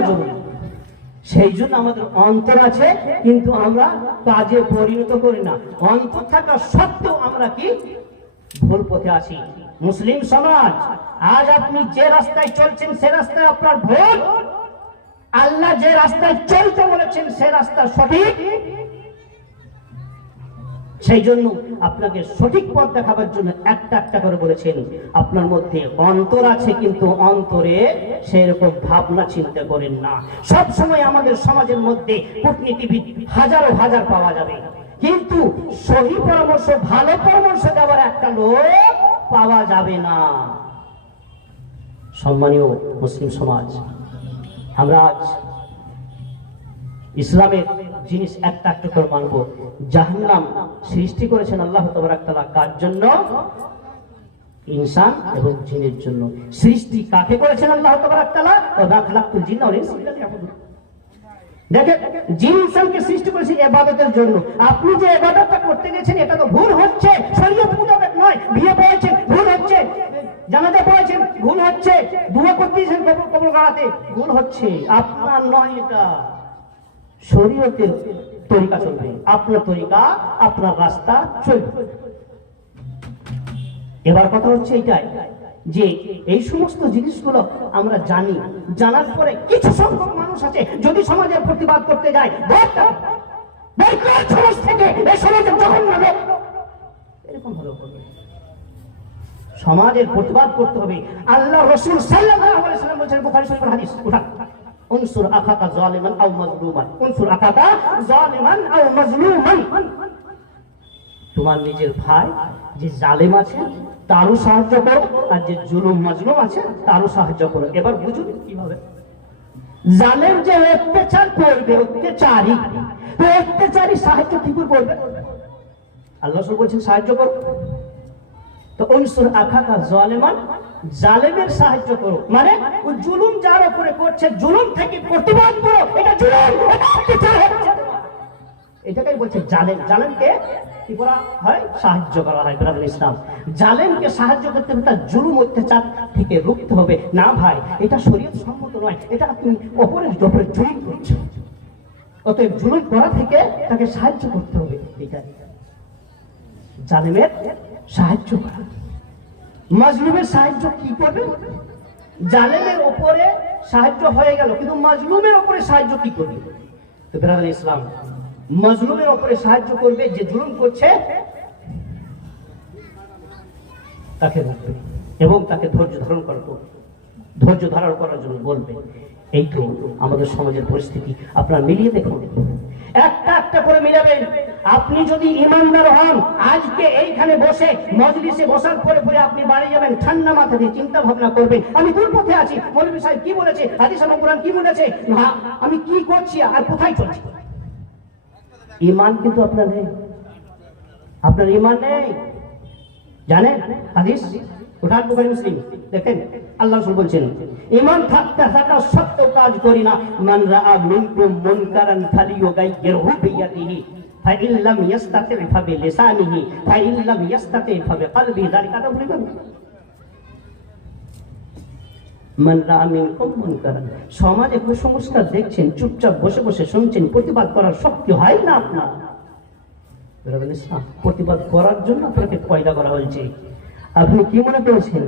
আমাদের জরুরি। সেই জন্য আমাদের অন্তর আছে, কিন্তু আমরা কাজে পরিণত করি না। অন্তর থাকা সত্ত্বেও আমরা কি ভুল পথে আছি। মুসলিম সমাজ, আজ আপনি যে রাস্তায় চলছেন সে রাস্তায় আপনার ভুল, আল্লাহ যে রাস্তায় চলতে বলেছেন সে রাস্তা সঠিক। সেই জন্য আপনাকে সঠিক পথ দেখাবার জন্য একটা একটা করে বলেছেন। আপনার মধ্যে অন্তর আছে, কিন্তু অন্তরে সেরকম ভাবনা চিন্তা করেন না। সব সময় আমাদের সমাজের মধ্যে কূটনীতিবিদ হাজারো হাজার পাওয়া যাবে, কিন্তু সহি পরামর্শ, ভালো পরামর্শ দেওয়ার একটা লোক পাওয়া যাবে না। সম্মানীয় মুসলিম সমাজ, আমরা আজ ইসলামের জিনিস একটা একটা করে মানব। জাহান্নাম সৃষ্টি করেছেন আল্লাহ তাবারাক তাআলা কার জন্য? ইনসান এবং জিনের জন্য। সৃষ্টি কাকে করেছেন আল্লাহ তাবারাক তাআলা? ওয়া খালাকতুল জিন্না ওয়াল ইনসা ইল্লা লিয়াবুদুন। দেখেন, জিন ইনসানকে সৃষ্টি করেছে ইবাদতের জন্য। আপনি যে ইবাদতটা করতে গেছেন এটা তো ভুল হচ্ছে, শরীয়ত মোতাবেক নয়। বিয়ে পড়েছেন ভুল হচ্ছে, জানাজা পড়েছেন ভুল হচ্ছে, দুয়া করতেছেন কবর গাড়াতে ভুল হচ্ছে। আপনার নয়, এটা শরীয়তের তরিকা চলবে। আপনার তরিকা, আপনার রাস্তা চলবে। এবার কথা হচ্ছে এটাই যে এই সমস্ত জিনিসগুলো আমরা জানি, জানার পরে কিছু সংখ্যক মানুষ আছে যদি সমাজের প্রতিবাদ করতে যায়, সমাজ থেকে এই সমাজের জাহান্নামে, এরকম হলো সমাজের প্রতিবাদ করতে হবে। আল্লাহ রাসূল সাল্লাল্লাহু আলাইহি ওয়াসাল্লাম বলেছেন, বুখারী শরীফের হাদিস, উনসুর আখাকা যালিমান আও মাজলুমান, উনসুর আখাকা যালিমান আও মাজলুমান। তোমার নিজের ভাই যে জালেম আছে তারও সাহায্য করো, আর যে জুলুম মাজলুম আছে তারও সাহায্য করো। এবার বুঝুন কিভাবে। জালেম যে অত্যাচার করবে, অত্যাচারী, তো অত্যাচারী সাহায্য কি করে করবে? আল্লাহ রাসূল বলছেন সাহায্য করো। তো উনসুর আখাকা যালিমান, জালেমের সাহায্য করো, মানে ওই জুলুম যার উপরে করছে জুলুম থেকে প্রতিবাদ করো। এটা জুলুম, এটা অত্যাচার হচ্ছে। এটাকেই বলছে জালেম। জালেমকে কি করা হয়? সাহায্য করা হয়। ব্রাদার ইসলাম, জালেমকে সাহায্য করতে হবে, তার জুলুম অত্যাচার থেকে রুখতে হবে। না ভাই, এটা শরীয়ত সম্মত নয়, এটা তুমি অপরের উপরে জুলুম করছো। অতএব জুলুম করা থেকে তাকে সাহায্য করতে হবে। এটা জালেমের সাহায্য করা। মাজলুমের সাহায্য কি করবে? জালেমের উপরে সাহায্য হয়ে গেল, কিন্তু মাজলুমের উপরে সাহায্য কি করবে? তো ব্রাদার ইসলাম, মাজলুমের উপরে সাহায্য করবে যে জুলুম করছে, তাকে রাখবে এবং তাকে ধৈর্য ধারণ করার জন্য বলবে। এই তো আমাদের সমাজের পরিস্থিতি। আপনারা মিলিয়ে দেখুন, একটা একটা করে মিলাবেন। আপনি যদি ইমানদার হন, আজকে এইখানে বসে মজলিসে বসার পরে পরে আপনি বাড়ি যাবেন, ঠান্ডা মাথা দিয়ে চিন্তা ভাবনা করবেন, আমি কোন পথে আছি, মৌলভী সাহেব কি বলেছে, হাদিস এবং কোরআন কি বলেছে, আমি কি করছি আর কোথায় চলছি। ঈমান কিন্তু আপনার নেই, আপনার ঈমান নেই। জানেন হাদিস ওঠার বুখারী মুসলিম, দেখেন আল্লাহ রাসূল বলছেন, ঈমান থাকা সত্ত্বেও কাজ করি না। মান রাআ মিনকুম মুনকারান ফালিয়ুগাইয়িরহু বিয়াদিহি ফাইন লাম ইস্তাতি ফাবিলিসানিহি ফাইন লাম ইস্তাতি ফাবিকলবিহি। যালিকা তাবলিগুন। মান রাআ মিনকুম মুনকারান, সমাজে কুসংস্কার দেখছেন, চুপচাপ বসে বসে শুনছেন, প্রতিবাদ করার শক্তি হয় না আপনার। প্রতিবাদ করার জন্য আপনাকে পয়দা করা হয়েছে। আপনি কি মনে করেছেন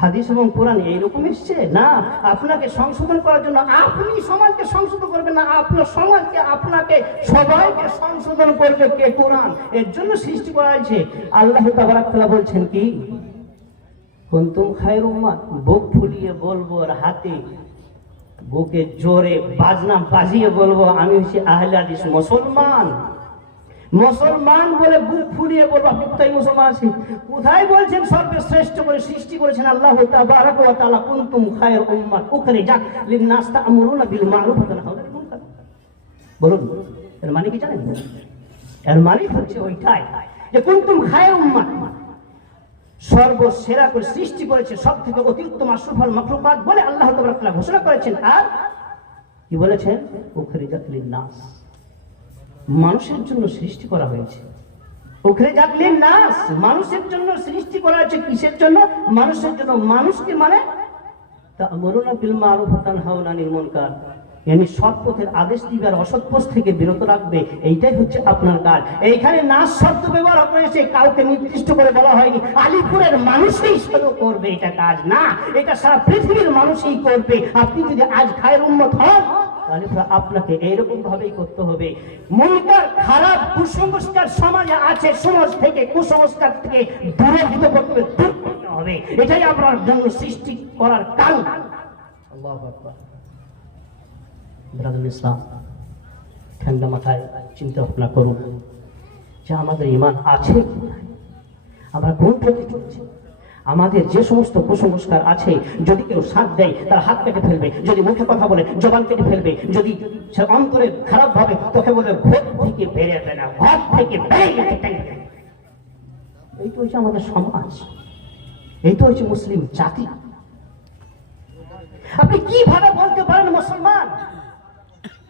হাদিস এবং কোরআন এইরকম এসছে? না, আপনাকে সংশোধন করার জন্য। আপনি সমাজকে সংশোধন করবেন না, আপনার সমাজকে, আপনাকে সবাইকে সংশোধন করবে কে? কোরআন। এর জন্য সৃষ্টি করা হয়েছে। আল্লাহ তাবারাক তাআলা বলছেন কি, কুনতুম খায়রুম উম্মাহ, বুক ফুলিয়ে বলবো, আর হাতে বুকে জোরে বাজনা বাজিয়ে বলবো, আমি হচ্ছি আহলে হাদিস, মুসলমান। মুসলমান বলে বুক ফুলিয়ে বলবো। আপনি কোথায় মুসলমান আছেন? কোথায় বলছেন সর্বশ্রেষ্ঠ করে সৃষ্টি করেছেন আল্লাহ তাবারাক ওয়া তাআলা, কুনতুম খায়রা উম্মাহ উখরিজাত লিন-নাস তা'মুরুনা বিল মা'রুফ ওয়া তানহাউনা আনিল মুনকার। বলুন এর মানে কি জানেন? এর মানে হচ্ছে ওইটাই যে কুনতুম খায়রা উম্মাহ, সর্বসেরা করে সৃষ্টি করেছে, সব থেকে অতি উত্তম আশরাফুল মাখলুকাত বলে আল্লাহ তাবারাক ওয়া তাআলা ঘোষণা করেছেন। আর কি বলেছেন? উখরিজাত লিন-নাস, মানুষের জন্য সৃষ্টি করা হয়েছে। উখরিজাত লিন-নাস, মানুষের জন্য সৃষ্টি করা হয়েছে। কিসের জন্য? মানুষের জন্য। মানুষকে মানে তা'মুরুনা বিল মারুফ ওয়া তানহাউনা আনিল মুনকার, yani সৎ পথের আদেশ দিবে আর অসৎ পথ থেকে বিরত রাখবে, এইটাই হচ্ছে আপনার কাজ। এইখানে নাস শব্দ ব্যবহার হয়েছে, কাউকে নির্দিষ্ট করে বলা হয়নি আলিপুরের মানুষই শুরু করবে, এটা কাজ না, এটা সারা পৃথিবীর মানুষই করবে। আপনি যদি আজ খায়ের উম্মত হন তাহলে আপনাকে এইরকম ভাবেই করতে হবে। মুনকার খারাপ কুসংস্কার সমাজে আছে, সমাজ থেকে কুসংস্কার থেকে দূরীভূত করতে হবে, এটাই আপনার জন্য সৃষ্টি করার কারণ। আল্লাহু আকবার। ব্রাদার ইসলাম, ঠান্ডা মাথায় চিন্তা ভাবনা করুন যে আমাদের ঈমান আছে, আমরা কোন পথে চলছি। আমাদের যে সমস্ত কুসংস্কার আছে, যদি কেউ সাথ দেয় তার হাত কেটে ফেলবে, যদি মুখে কথা বলে জবান কেটে ফেলবে, যদি সে অন্তরে খারাপ ভাবে তোকে বলে ঘর থেকে বেরোবে না, ঘর থেকে বেরিয়ে। এই তো হচ্ছে আমাদের সমাজ, এই তো হচ্ছে মুসলিম জাতি। আপনি কিভাবে বলতে পারেন